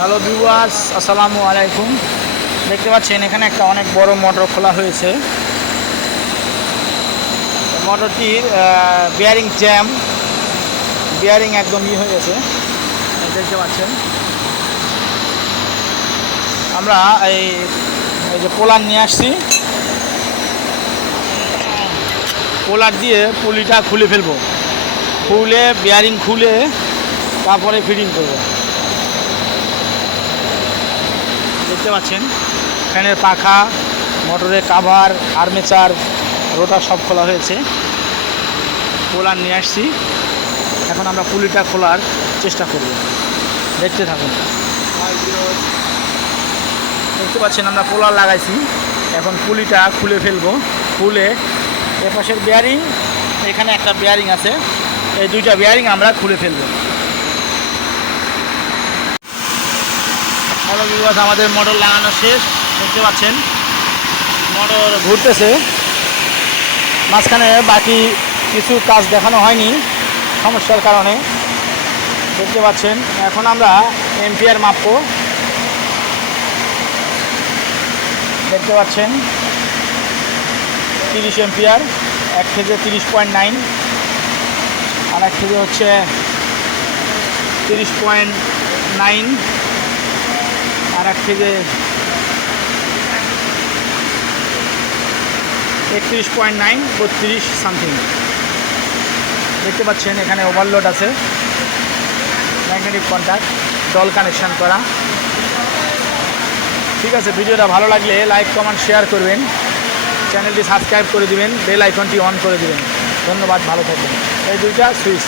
Hello viewers, আসসালামু আলাইকুম। দেখতে পাচ্ছেন এখানে একটা অনেক বড় মোটর খোলা হয়েছে। মোটরটির বিয়ারিং জ্যাম, বিয়ারিং একদম হয়ে গেছে। দেখতে পাচ্ছেন আমরা এই যে পোলার নিয়ে আসছি, পোলার দিয়ে পুলিটা খুলে ফেলবো, খুলে বিয়ারিং খুলে তারপরে ফিটিং করব। দেখতে পাচ্ছেন ফ্যানের পাখা, মোটরের কাভার, আর্মেচার, রোটার সব খোলা হয়েছে। পোলার নিয়ে আসছি, এখন আমরা পুলিটা খোলার চেষ্টা করব। দেখতে থাকুন। দেখতে পাচ্ছেন আমরা পোলার লাগাইছি, এখন পুলিটা খুলে ফেলবো। খুলে এপাশের বিয়ারিং, এখানে একটা বিয়ারিং আছে, এই দুইটা বিয়ারিং আমরা খুলে ফেলবো। হ্যালো ভিউয়ার্স, আমাদের মোটর লাগানো শেষ। দেখতে পাচ্ছেন মোটর ঘুরতেছে। মাঝখানে বাকি কিছু কাজ দেখানো হয়নি সমস্যার কারণে। দেখতে পাচ্ছেন এখন আমরা এম্পিয়ার মাপবো। দেখতে পাচ্ছেন 30 এম্পিয়ার, এক থেকে 30.9, আর এক থেকে হচ্ছে 30.9, আর এক থেকে 31.9, 32 সামথিং। দেখতে পাচ্ছেন এখানে ওভারলোড আছে, ম্যাগনেটিক কন্ট্যাক্ট, ডল কানেকশান করা। ঠিক আছে, ভিডিওটা ভালো লাগলে লাইক, কমেন্ট, শেয়ার করবেন, চ্যানেলটি সাবস্ক্রাইব করে দিবেন, বেল আইকনটি অন করে দিবেন। ধন্যবাদ, ভালো থাকবেন। এই দুইটা সুইচ।